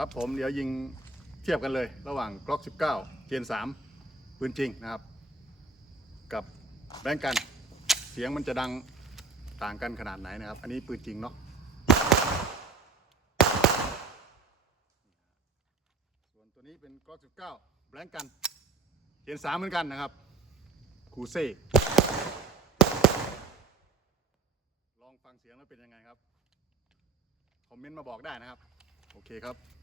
ครับผมเดี๋ยวยิงเทียบกันเลยระหว่าง Glock 19 Gen 3ปืนจริงนะครับกับแบงก์กันเสียงมันจะดังต่างกันขนาดไหนนะครับอันนี้ปืนจริงเนาะส่วนตัวนี้เป็น Glock 19 แบงก์กัน Gen 3เหมือนกันนะครับคูเซ่ลองฟังเสียงแล้วเป็นยังไงครับคอมเมนต์มาบอกได้นะครับโอเคครับ